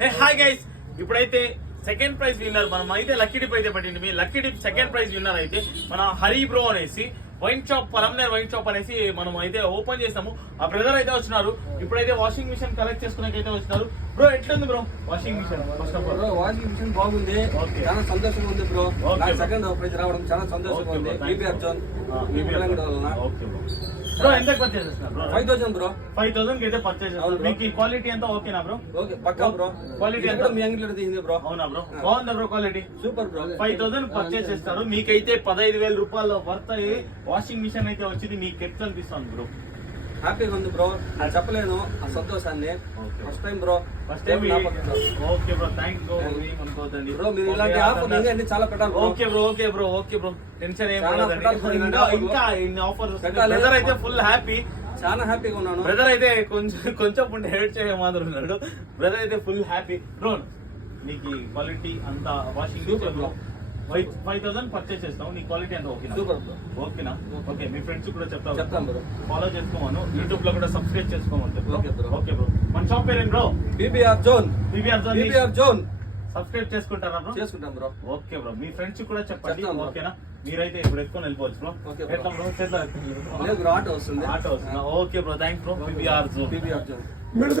Hi guys, ఇప్పుడైతే second prize winner మనం అయితే లక్కీ డిప్ అయితే పట్టింది. మీ lucky dip second prize winner అయితే మన హరి బ్రో అనేసి wine shop, Palamaner wine shop అనేసి మనం అయితే ఓపెన్ చేసాము. ఆ బ్రదర్ అయితే వచ్చినారు. ఇప్పుడైతే వాషింగ్ మిషన్ కలెక్ట్ చేసుకునేకైతే వచ్చినారు. బ్రో ఎట్లుంది bro washing machine? First of all washing machine బాగుంది, చాలా సంతోషంగా ఉంది బ్రో. సెకండ్ ప్రైజ్ రావడం చాలా సంతోషంగా ఉంది. బీబీఆర్ జోన్ బ్రో ఎంత పర్చేస్ చేస్తున్నారు బ్రో? 5000 బ్రో. 5000 కి అయితే పర్చేస్ చేస్తున్నారు. మీకు ఈ క్వాలిటీ అంతా ఓకేనా బ్రో? ఓకే పక్కా బ్రో. క్వాలిటీ అంతా మీ అంగిట్లో తీసింది బ్రో. అవునా బ్రో? బాగుందా bro quality? Super bro. 5000 purchase చేస్తారు. మీకైతే 15000 రూపాయల వర్త్ వాషింగ్ మిషన్ అయితే వచ్చింది. మీకు ఎట్లా అనిపిస్తుంది బ్రో? హ్యాపీగా ఉంది బ్రో, నేను చెప్పలేను ఆ సంతోషాన్ని. First time bro, first time. Okay bro, thank you. ఏమనుకోవద్దండి బ్రో, మీరు ఇలాంటి ఆఫర్ ఇంకా అన్ని చాలా పెట్టాలి bro. Okay bro, okay bro, okay bro, tension ఏం చాలా పడదండి. పెట్టాలి. ఇంకా ఇన్ని ఆఫర్స్ బ్రదర్ అయితే ఫుల్ హ్యాపీ. చాలా హ్యాపీగా ఉన్నాను. బ్రదర్ అయితే కొంచెం ఉంటే హెడ్ చేయ మాత్రం ఉన్నాడు. బ్రదర్ అయితే ఫుల్ హ్యాపీ. బ్రో నీకు క్వాలిటీ అంతా వాషింగ్ 5000 పర్చేస్ చేస్తావు. నీ క్వాలిటీ అంతా ఓకేనా? Super bro. ఓకేనా? ఓకే, మీ ఫ్రెండ్స్ కూడా చెప్తాను బ్రో. ఫాలో చేసుకోమను, యూట్యూబ్ లో కూడా సబ్స్క్రైబ్ చేసుకోమని. Okay bro. Okay bro. మన షాప్ పేరేం bro? BBR zone. BBR zone subscribe చేసుకుంటారా బ్రో? చేసుకుంటాం బ్రో. ఓకే బ్రో, మీ ఫ్రెండ్స్ కూడా చెప్పండి. ఓకేనా? మీరైతే ఇప్పుడు ఎత్తుకొని వెళ్ళిపోవచ్చు బ్రో. ఓకే ఎట్లా బ్రో? చేద్దాం. లేదు బ్రో, ఆటో వస్తుంది. ఆటో వస్తుందా? Okay bro, thanks bro. BBR zone. BBR zone.